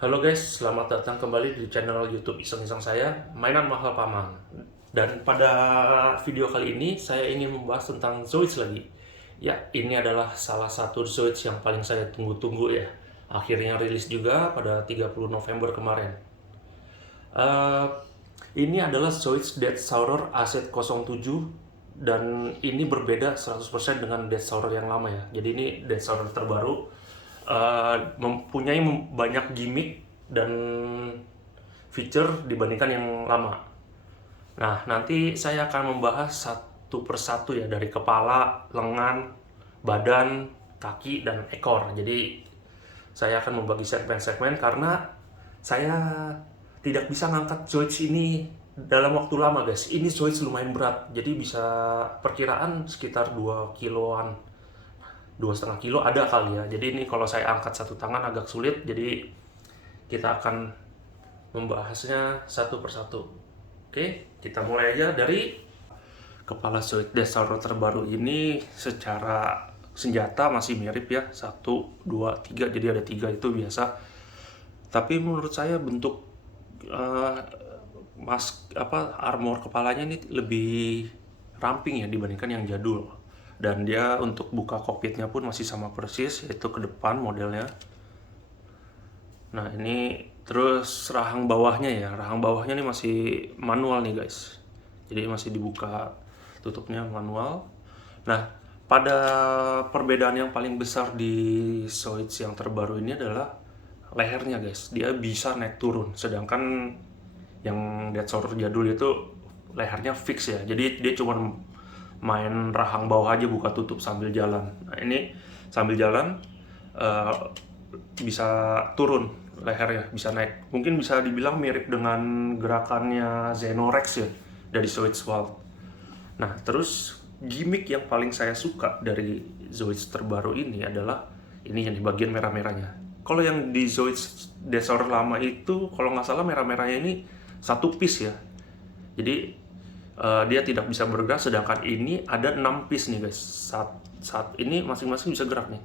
Halo guys, selamat datang kembali di channel YouTube Iseng-Iseng saya, mainan mahal paman. Dan pada video kali ini saya ingin membahas tentang Zoids lagi. Ya, ini adalah salah satu Zoids yang paling saya tunggu-tunggu ya. Akhirnya rilis juga pada 30 November kemarin. Eh, ini adalah Zoids Death Saurer AZ07 dan ini berbeda 100% dengan Death Saurer yang lama ya. Jadi ini Death Saurer terbaru, mempunyai banyak gimmick dan feature dibandingkan yang lama. Nah, nanti saya akan membahas satu persatu ya, dari kepala, lengan, badan, kaki, dan ekor. Jadi saya akan membagi segmen-segmen karena saya tidak bisa ngangkat Zoids ini dalam waktu lama guys. Ini Zoids lumayan berat, jadi bisa perkiraan sekitar 2 kiloan, 2,5 kilo ada kali ya. Jadi ini kalau saya angkat satu tangan agak sulit, jadi kita akan membahasnya satu persatu. Oke, kita mulai aja dari kepala Zoid Death Saurer terbaru ini. Secara senjata masih mirip ya, 1, 2, 3, jadi ada 3 itu biasa. Tapi menurut saya bentuk armor kepalanya ini lebih ramping ya dibandingkan yang jadul. Dan dia untuk buka kokpitnya pun masih sama persis, yaitu ke depan modelnya. Nah ini terus rahang bawahnya ya, rahang bawahnya ini masih manual nih guys. Jadi masih dibuka tutupnya manual. Nah pada perbedaan yang paling besar di Zoids yang terbaru ini adalah lehernya guys. Dia bisa naik turun, sedangkan yang Death Saurer jadul itu lehernya fix ya. Jadi dia cuma main rahang bawah aja buka tutup sambil jalan. Nah ini sambil jalan bisa turun lehernya, bisa naik. Mungkin bisa dibilang mirip dengan gerakannya Xenorex ya dari Zoids World. Nah terus gimmick yang paling saya suka dari Zoids terbaru ini adalah ini yang di bagian merah-merahnya. Kalau yang di Zoids Death Saurer lama itu kalau nggak salah merah-merahnya ini satu piece ya. Jadi dia tidak bisa bergerak, sedangkan ini ada 6 piece nih guys. Saat ini masing-masing bisa gerak nih.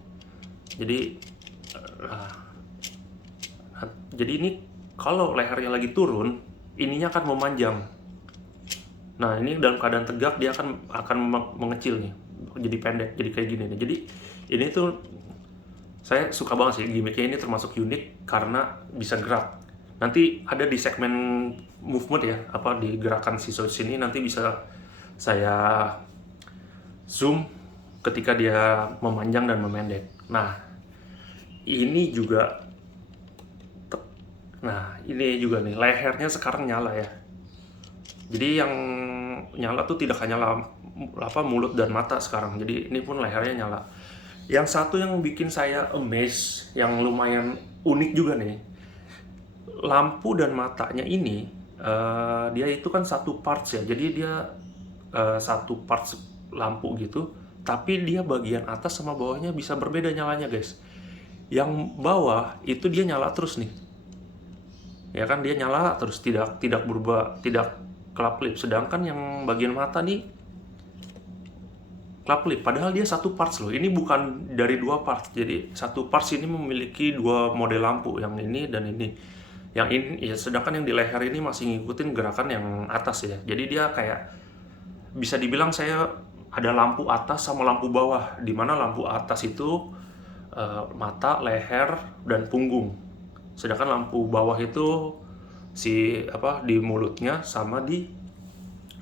Jadi jadi ini kalau lehernya lagi turun, ininya akan memanjang. Nah ini dalam keadaan tegak dia akan mengecil nih, jadi pendek, jadi kayak gini nih. Jadi ini tuh saya suka banget sih gimmicknya, ini termasuk unik karena bisa gerak. Nanti ada di segmen movement ya, apa di gerakan si Zoids ini nanti bisa saya zoom ketika dia memanjang dan memendek. Nah ini juga nih lehernya sekarang nyala ya. Jadi yang nyala tuh tidak hanya mulut dan mata sekarang. Jadi ini pun lehernya nyala. Yang satu yang bikin saya amazed, yang lumayan unik juga nih, lampu dan matanya ini dia itu kan satu parts ya. Jadi dia satu parts lampu gitu, tapi dia bagian atas sama bawahnya bisa berbeda nyalanya guys. Yang bawah itu dia nyala terus nih, ya kan, dia nyala terus, tidak berubah, tidak kelap-kelip. Sedangkan yang bagian mata nih kelap-kelip, padahal dia satu parts loh. Ini bukan dari dua parts, jadi satu parts ini memiliki dua model lampu, yang ini dan ini. Yang ini ya, sedangkan yang di leher ini masih ngikutin gerakan yang atas ya. Jadi dia kayak bisa dibilang saya ada lampu atas sama lampu bawah, dimana lampu atas itu mata, leher, dan punggung. Sedangkan lampu bawah itu di mulutnya sama di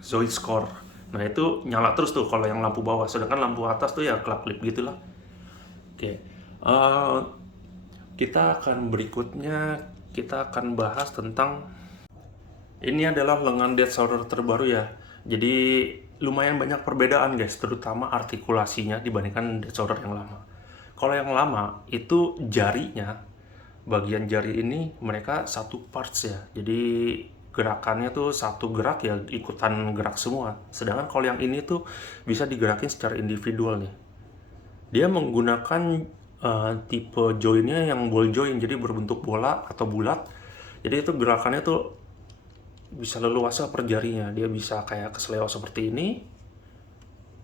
Zoid Core. Nah itu nyala terus tuh kalau yang lampu bawah, sedangkan lampu atas tuh ya kelap-kelip gitulah. Oke, kita akan berikutnya kita akan bahas tentang ini adalah lengan Death Saurer terbaru ya. Jadi lumayan banyak perbedaan guys, terutama artikulasinya dibandingkan Death Saurer yang lama. Kalau yang lama itu jarinya, bagian jari ini mereka satu parts ya. Jadi gerakannya tuh satu gerak ya, ikutan gerak semua. Sedangkan kalau yang ini tuh bisa digerakin secara individual nih. Dia menggunakan tipe joinnya yang ball join, jadi berbentuk bola atau bulat. Jadi itu gerakannya tuh bisa leluasa per jarinya. Dia bisa kayak kesleo seperti ini,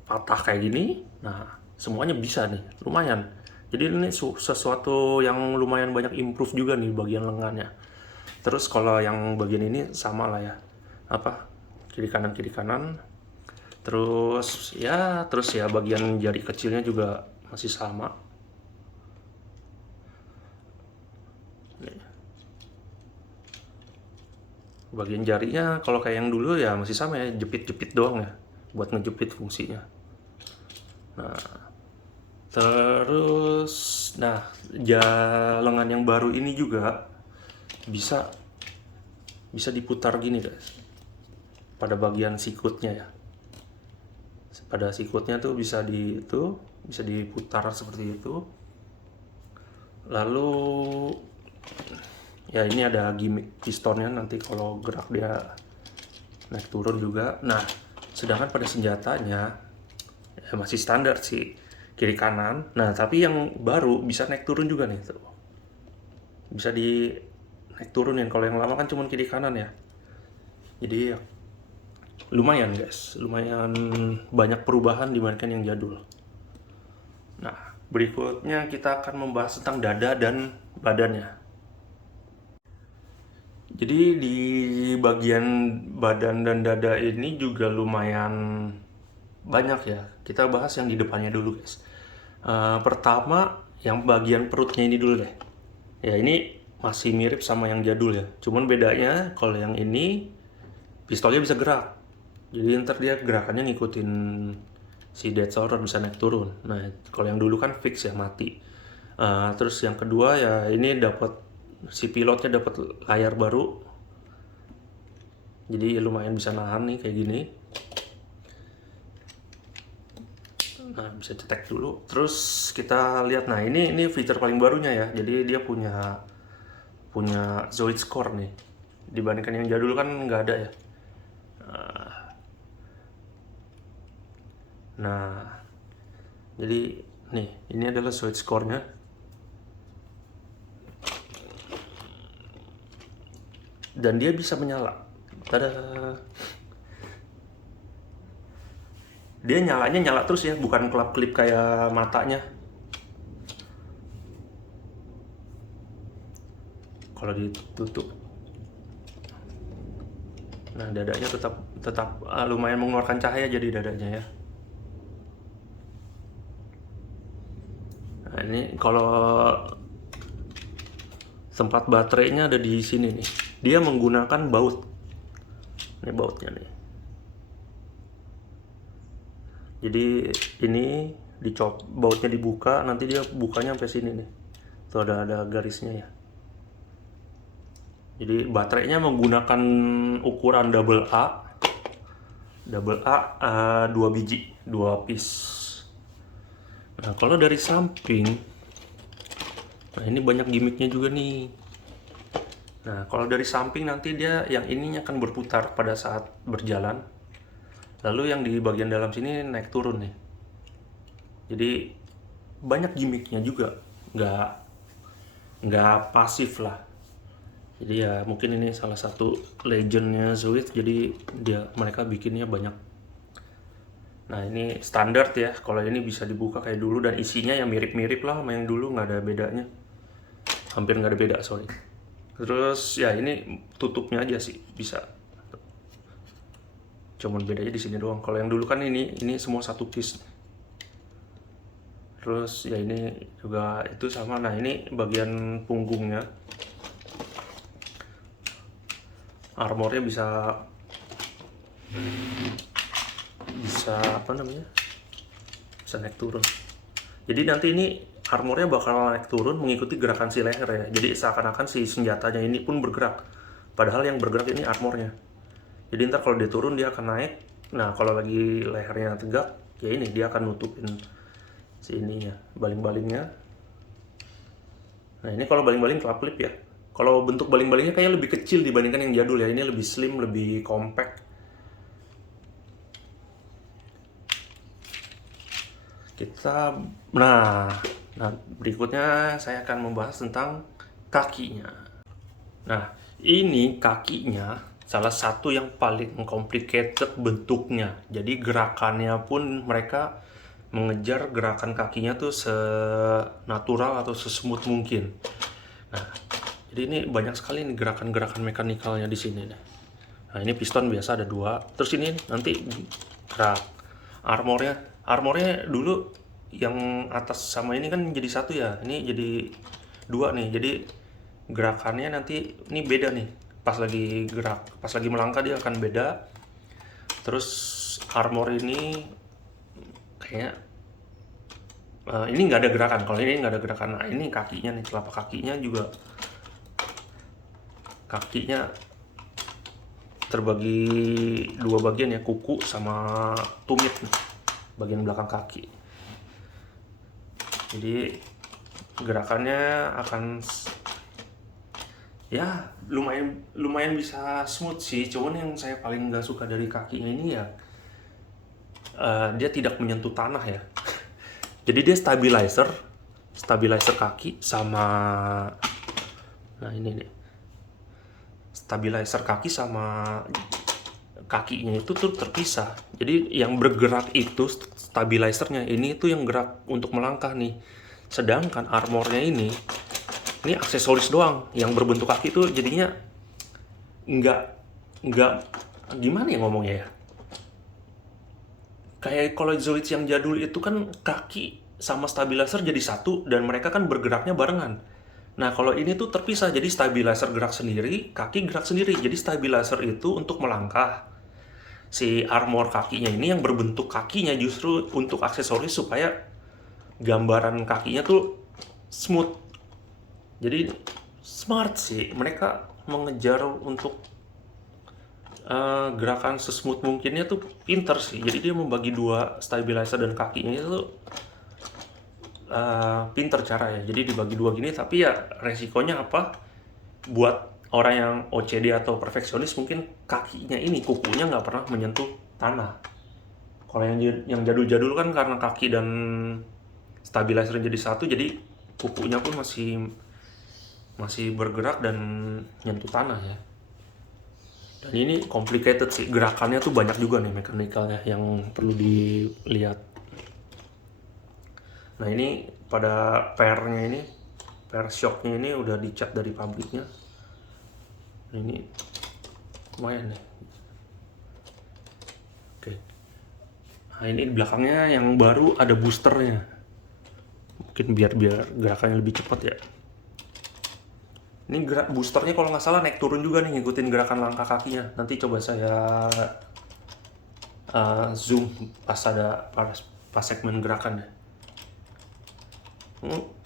patah kayak gini. Nah semuanya bisa nih, lumayan. Jadi ini sesuatu yang lumayan banyak improve juga nih bagian lengannya. Terus kalau yang bagian ini sama lah ya, apa, kiri kanan. Terus ya bagian jari kecilnya juga masih sama. Nih. Bagian jarinya kalau kayak yang dulu ya masih sama ya, jepit-jepit doang ya, buat ngejepit fungsinya. Terus, lengan yang baru ini juga bisa bisa diputar gini guys, pada bagian sikutnya ya. Pada sikutnya tuh bisa diputar seperti itu. Lalu ya ini ada gimmick pistonnya, nanti kalau gerak dia naik turun juga. Nah, sedangkan pada senjatanya ya masih standar sih, kiri kanan. Nah, tapi yang baru bisa naik turun juga nih tuh. Bisa di naik turunin. Kalau yang lama kan cuma kiri kanan ya. Jadi ya lumayan guys, lumayan banyak perubahan dibandingkan yang jadul. Nah, berikutnya kita akan membahas tentang dada dan badannya. Jadi di bagian badan dan dada ini juga lumayan banyak ya. Kita bahas yang di depannya dulu guys. Pertama yang bagian perutnya ini dulu deh. Ya ini masih mirip sama yang jadul ya. Cuman bedanya kalau yang ini pistolnya bisa gerak. Jadi ntar dia gerakannya ngikutin si Dead Saurer, bisa naik turun. Nah kalau yang dulu kan fix ya, mati. Terus yang kedua ya ini si pilotnya dapat layar baru, jadi lumayan bisa nahan nih kayak gini. Nah bisa cetek dulu. Terus kita lihat, nah ini fitur paling barunya ya. Jadi dia punya Zoid Score nih, dibandingkan yang jadul kan nggak ada ya. Nah jadi nih ini adalah Zoid Score-nya. Dan dia bisa menyala. Tada. Dia nyala terus ya, bukan kelap-kelip kayak matanya. Kalau ditutup. Nah, dadanya tetap lumayan mengeluarkan cahaya jadi dadanya ya. Nah, ini kalau tempat baterainya ada di sini nih. Dia menggunakan baut. Ini bautnya nih. Jadi ini bautnya dibuka, nanti dia bukanya sampai sini nih. Tuh ada garisnya ya. Jadi baterainya menggunakan ukuran double A 2 biji, 2 piece. Nah kalau dari samping, nah ini banyak gimmicknya juga nih. Nah kalau dari samping nanti dia yang ininya akan berputar pada saat berjalan. Lalu yang di bagian dalam sini naik turun nih. Jadi banyak gimmicknya juga, nggak pasif lah. Jadi ya mungkin ini salah satu legendnya Zoid, jadi mereka bikinnya banyak. Nah ini standar ya, kalau ini bisa dibuka kayak dulu dan isinya yang mirip-mirip lah sama yang dulu, nggak ada bedanya, hampir nggak ada beda sorry. Terus ya ini tutupnya aja sih bisa, cuman bedanya di sini doang. Kalau yang dulu kan ini semua satu piece. Terus ya ini juga itu sama. Nah ini bagian punggungnya, armornya bisa apa namanya, bisa naik turun. Jadi nanti ini armornya bakal naik turun mengikuti gerakan si leher ya. Jadi seakan-akan si senjatanya ini pun bergerak, padahal yang bergerak ini armornya. Jadi ntar kalau dia turun dia akan naik. Nah kalau lagi lehernya tegak ya ini dia akan nutupin si ininya, baling-balingnya. Nah ini kalau baling-baling kelap-kelip ya. Kalau bentuk baling-balingnya kayaknya lebih kecil dibandingkan yang jadul ya. Ini lebih slim, lebih compact. Nah berikutnya saya akan membahas tentang kakinya. Nah ini kakinya salah satu yang paling complicated bentuknya. Jadi gerakannya pun mereka mengejar gerakan kakinya tuh senatural atau sesmooth mungkin. Nah, jadi ini banyak sekali nih gerakan-gerakan mekanikalnya di sini nih. Nah, ini piston biasa ada 2. Terus ini nanti gerak armornya dulu yang atas sama ini kan jadi 1 ya. Ini jadi 2 nih. Jadi gerakannya nanti ini beda nih. Pas lagi melangkah dia akan beda. Terus armor ini kayak ini nggak ada gerakan. Kalau ini nggak ada gerakan. Nah, ini kakinya nih, telapak kakinya juga terbagi 2 bagian ya, kuku sama tumit nih, bagian belakang kaki. Jadi gerakannya akan ya lumayan bisa smooth sih. Cuman yang saya paling nggak suka dari kakinya ini ya dia tidak menyentuh tanah ya. Jadi dia stabilizer kaki sama, nah ini nih, stabilizer kaki sama kakinya itu tuh terpisah. Jadi yang bergerak itu stabilizernya, ini tuh yang gerak untuk melangkah nih. Sedangkan armornya ini aksesoris doang. Yang berbentuk kaki tuh jadinya nggak gimana ya ngomongnya ya. Kayak kalau Zoids yang jadul itu kan kaki sama stabilizer jadi satu dan mereka kan bergeraknya barengan. Nah, kalau ini tuh terpisah, jadi stabilizer gerak sendiri, kaki gerak sendiri. Jadi stabilizer itu untuk melangkah. Si armor kakinya ini yang berbentuk kakinya justru untuk aksesoris supaya gambaran kakinya tuh smooth. Jadi smart sih, mereka mengejar untuk gerakan sesmooth mungkinnya tuh pinter sih. Jadi dia membagi 2 stabilizer dan kakinya itu pinter cara ya. Jadi dibagi 2 gini, tapi ya resikonya apa? Buat orang yang OCD atau perfeksionis mungkin kakinya ini, kukunya nggak pernah menyentuh tanah. Kalau yang jadul-jadul kan karena kaki dan stabilizer jadi satu, jadi kukunya pun masih bergerak dan nyentuh tanah ya. Dan ini complicated sih, gerakannya tuh banyak juga nih mekanikalnya yang perlu dilihat. Nah, ini pada pair shocknya ini udah dicat dari pabriknya. Ini lumayan nih. Oke. Nah, ini di belakangnya yang baru ada boosternya. Mungkin biar gerakannya lebih cepat ya. Ini boosternya kalau nggak salah naik turun juga nih, ngikutin gerakan langkah kakinya. Nanti coba saya zoom pas segmen gerakannya.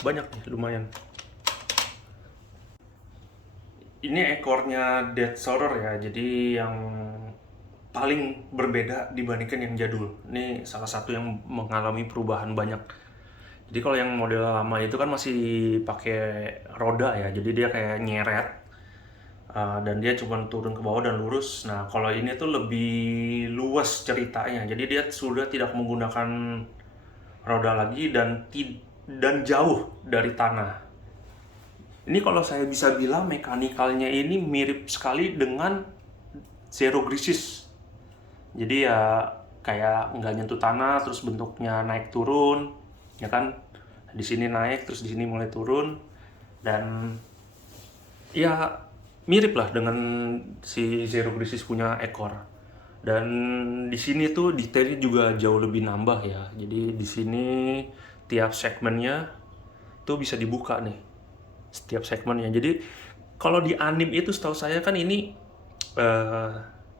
Banyak nih, lumayan. Ini ekornya Dead Sourer ya, jadi yang paling berbeda dibandingkan yang jadul. Ini salah satu yang mengalami perubahan banyak. Jadi kalau yang model lama itu kan masih pakai roda ya, jadi dia kayak nyeret dan dia cuma turun ke bawah dan lurus. Nah, kalau ini tuh lebih luas ceritanya, jadi dia sudah tidak menggunakan roda lagi dan jauh dari tanah. Ini kalau saya bisa bilang mekanikalnya ini mirip sekali dengan Zero Grisis. Jadi ya kayak nggak nyentuh tanah, terus bentuknya naik turun, ya kan? Di sini naik, terus di sini mulai turun, dan ya mirip lah dengan si Zero Grisis punya ekor. Dan di sini tuh detailnya juga jauh lebih nambah ya. Jadi di sini tiap segmennya tuh bisa dibuka nih, setiap segmennya. Jadi kalau di anime itu setahu saya kan ini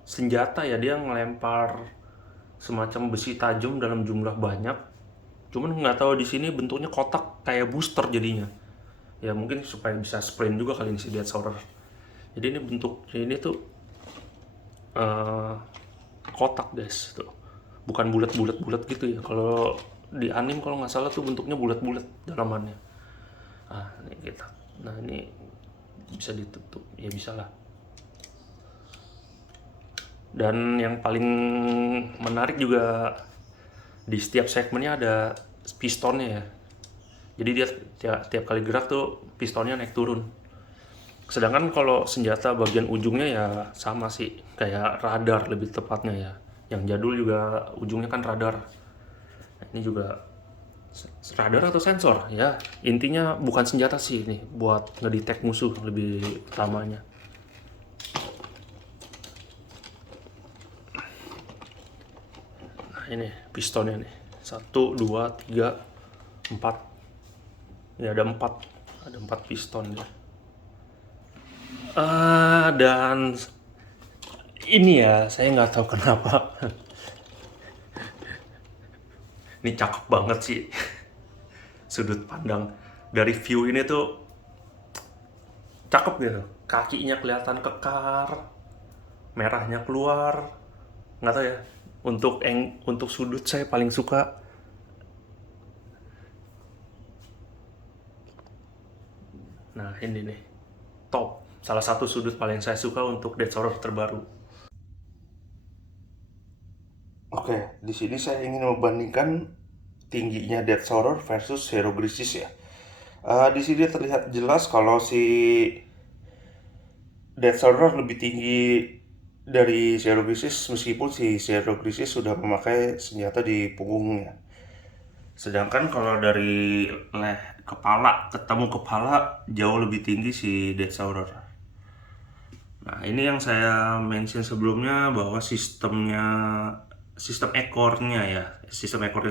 senjata ya, dia ngelempar semacam besi tajam dalam jumlah banyak. Cuman nggak tahu di sini bentuknya kotak kayak booster jadinya. Ya mungkin supaya bisa sprint juga kali ini si Dead Sourer. Jadi ini bentuknya ini tuh kotak guys, tuh. Bukan bulat gitu ya. Kalau di anime kalau nggak salah tuh bentuknya bulat dalamannya. Ini kita. Nah, ini bisa ditutup, ya bisa lah. Dan yang paling menarik juga di setiap segmennya ada pistonnya ya. Jadi dia tiap kali gerak tuh pistonnya naik turun. Sedangkan kalau senjata bagian ujungnya ya sama sih, kayak radar lebih tepatnya ya. Yang jadul juga ujungnya kan radar. Ini juga radar atau sensor ya, intinya bukan senjata sih, ini buat ngedetect musuh lebih utamanya. Nah ini pistonnya nih, 1, 2, 3, 4. Ini ada 4 piston ya. Dan ini ya, saya nggak tahu kenapa ini cakep banget sih. Sudut pandang dari view ini tuh cakep gitu, kakinya kelihatan kekar, merahnya keluar, nggak tahu ya, untuk sudut saya paling suka. Nah ini nih, top, salah satu sudut paling saya suka untuk Dead Horror terbaru. Oke, di sini saya ingin membandingkan tingginya Dead Horror versus Zero Crisis ya. Di sini terlihat jelas kalau si Dead Horror lebih tinggi dari Zero Crisis, meskipun si Zero Crisis sudah memakai senjata di punggungnya. Sedangkan kalau dari kepala ketemu kepala jauh lebih tinggi si Dead Horror. Nah ini yang saya mention sebelumnya bahwa sistem ekornya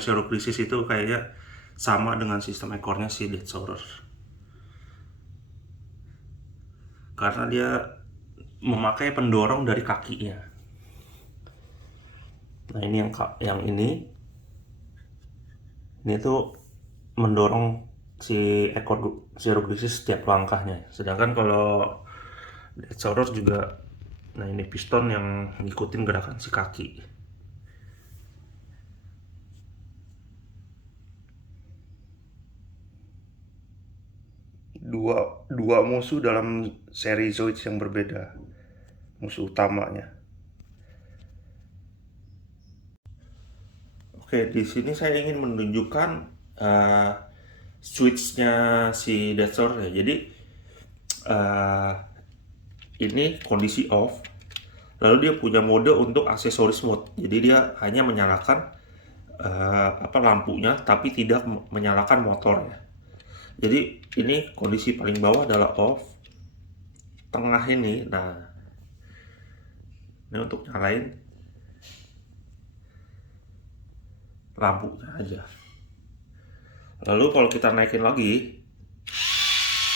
Zero Crisis itu kayaknya sama dengan sistem ekornya si Dead Horror, karena dia memakai pendorong dari kakinya. Nah ini yang ini tuh mendorong si ekor Zero Crisis setiap langkahnya. Sedangkan kalau Dead Horror juga, nah ini piston yang ngikutin gerakan si kaki. Dua musuh dalam seri Zoids yang berbeda, musuh utamanya. Oke, di sini saya ingin menunjukkan switch-nya si Dead Horror ya. Jadi ini kondisi off, lalu dia punya mode untuk aksesoris mode. Jadi dia hanya menyalakan lampunya, tapi tidak menyalakan motornya. Jadi ini kondisi paling bawah adalah off, tengah ini, nah ini untuk nyalain lampunya aja. Lalu kalau kita naikin lagi,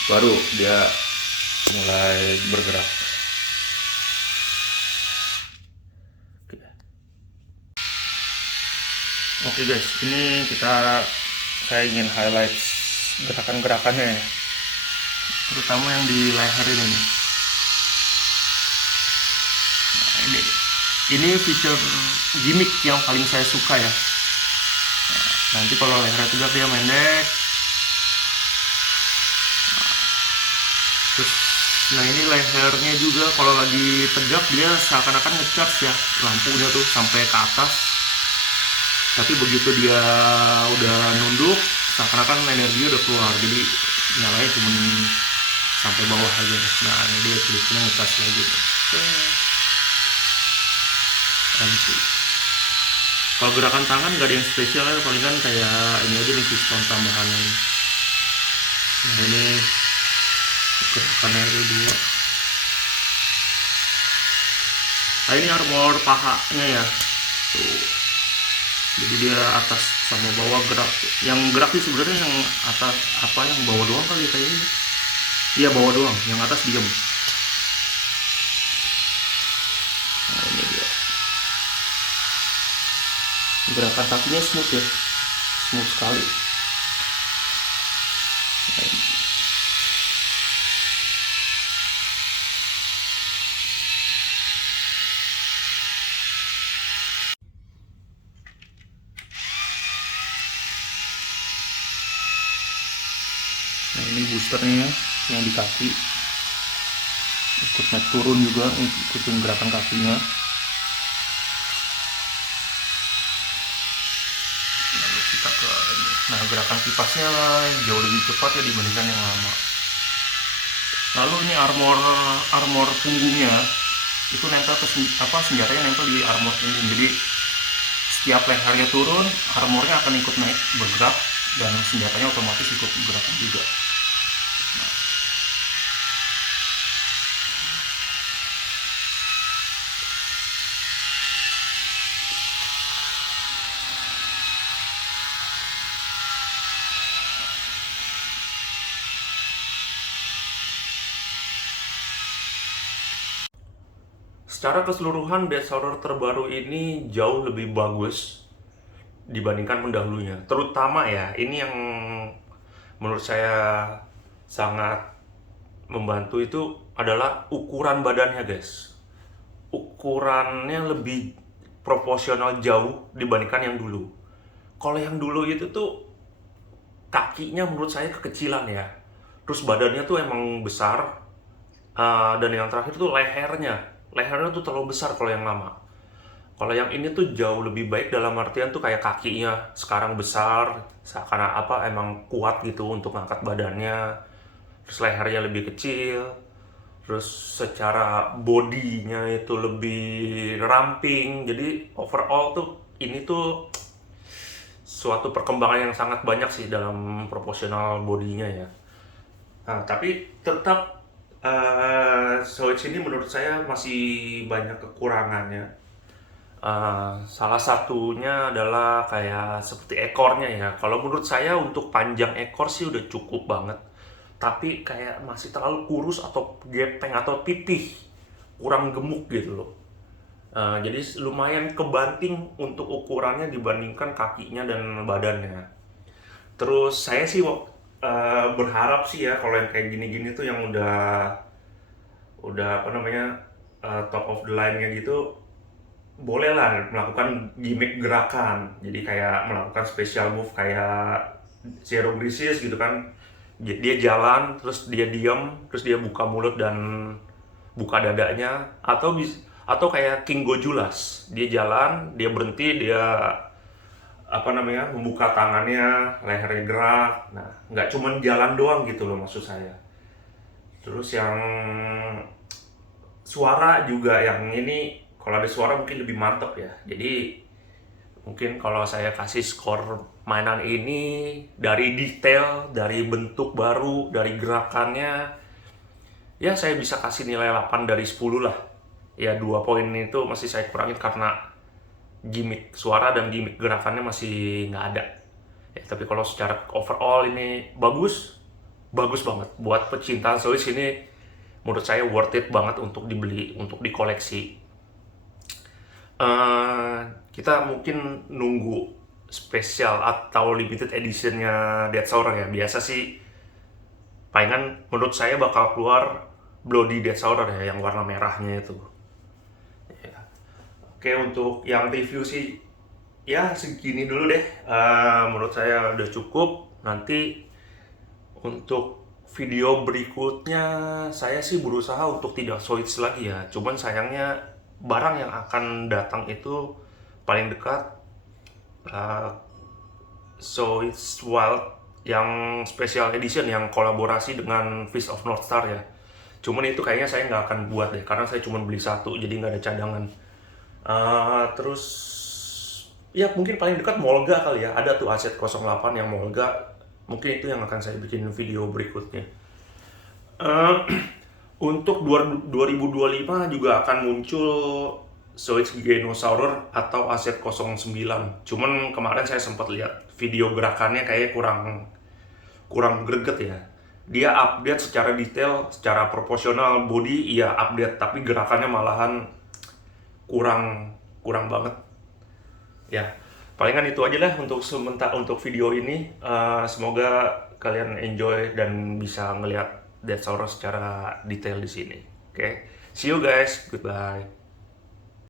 baru dia mulai bergerak. Oke guys, ini saya ingin highlight gerakan-gerakannya ya, terutama yang di leher ini nih. Nah, ini feature gimmick yang paling saya suka ya. Nah, nanti kalau lehernya tegak dia pendek. Terus, nah ini lehernya juga kalau lagi tegak dia seakan-akan ngecharge ya lampunya tuh sampai ke atas. Tapi begitu dia udah nunduk, seakan-akan energi udah keluar, jadi nyalanya cuma sampai bawah aja. Nah ini dia tulisnya ngecas lagi. Kalau gerakan tangan nggak ada yang spesial ya, palingan kayak ini aja nih, piston tambahannya nih. Nah ini gerakannya ada 2. Nah ini armor pahanya ya tuh, jadi dia atas sama bawah gerak. Yang gerak sih sebenarnya yang atas, yang bawah doang kali kayaknya. Iya bawah doang, yang atas diam. Nah ini dia, gerakan kakinya smooth ya, smooth sekali. Nah ini boosternya yang di kaki, ikut naik turun juga, ikutin gerakan kakinya. Lalu kita ke ini. Nah gerakan kipasnya jauh lebih cepat ya dibandingkan yang lama. Lalu ini armor punggungnya itu nempel ke senjatanya nempel di armor punggung. Jadi tiap lehernya turun, armornya akan ikut naik bergerak dan senjatanya otomatis ikut bergerak juga. Nah, secara keseluruhan Death Saurer terbaru ini jauh lebih bagus dibandingkan pendahulunya. Terutama ya, ini yang menurut saya sangat membantu itu adalah ukuran badannya, guys. Ukurannya lebih proporsional jauh dibandingkan yang dulu. Kalau yang dulu itu tuh kakinya menurut saya kekecilan ya. Terus badannya tuh emang besar. Dan yang terakhir tuh lehernya. Lehernya tuh terlalu besar kalau yang lama. Kalau yang ini tuh jauh lebih baik dalam artian tuh kayak kakinya sekarang besar, seakan apa emang kuat gitu untuk ngangkat badannya. Terus lehernya lebih kecil. Terus secara bodinya itu lebih ramping. Jadi overall tuh ini tuh suatu perkembangan yang sangat banyak sih dalam proporsional bodinya ya. Nah, tapi tetap Switch ini menurut saya masih banyak kekurangannya. Salah satunya adalah kayak seperti ekornya ya. Kalau menurut saya untuk panjang ekor sih udah cukup banget. Tapi kayak masih terlalu kurus atau gepeng atau pipih, kurang gemuk gitu loh. Jadi lumayan kebanting untuk ukurannya dibandingkan kakinya dan badannya. Terus saya sih berharap sih ya kalau yang kayak gini-gini tuh yang udah apa namanya top of the line-nya gitu bolehlah melakukan gimmick gerakan. Jadi kayak melakukan special move kayak Zero Grisis gitu kan. Dia jalan terus dia diam terus dia buka mulut dan buka dadanya atau kayak King Gojulas. Dia jalan, dia berhenti, dia apa namanya membuka tangannya, lehernya gerak. Nah, nggak cuman jalan doang gitu loh maksud saya. Terus yang suara juga yang ini kalau ada suara mungkin lebih mantep ya. Jadi mungkin kalau saya kasih skor mainan ini dari detail, dari bentuk baru, dari gerakannya, ya saya bisa kasih nilai 8 dari 10 lah. Ya 2 poin itu masih saya kurangin karena gimmick suara dan gimmick gerakannya masih nggak ada. Ya, tapi kalau secara overall ini bagus banget. Buat pecinta Switch ini menurut saya worth it banget untuk dibeli, untuk dikoleksi. Kita mungkin nunggu spesial atau limited editionnya Death Saurer ya. Biasa sih palingan menurut saya bakal keluar Bloody Death Saurer ya, yang warna merahnya itu ya. Oke, untuk yang review sih ya segini dulu deh. Menurut saya udah cukup. Nanti untuk video berikutnya saya sih berusaha untuk tidak Switch lagi ya. Cuman sayangnya barang yang akan datang itu paling dekat Switch Wild yang special edition yang kolaborasi dengan Fist of North Star ya. Cuman itu kayaknya saya nggak akan buat deh karena saya cuma beli satu jadi nggak ada cadangan. Terus ya mungkin paling dekat Molga kali ya, ada tuh Aset 08 yang Molga, mungkin itu yang akan saya bikin video berikutnya. Untuk 2025 juga akan muncul Switch Genosaurer atau Aset 09. Cuman kemarin saya sempat lihat video gerakannya kayak kurang greget ya. Dia update secara detail, secara proporsional body iya update, tapi gerakannya malahan kurang banget. Ya, palingan itu aja lah untuk sementara untuk video ini. Semoga kalian enjoy dan bisa ngelihat Death Saurer secara detail di sini. Oke, see you guys, goodbye.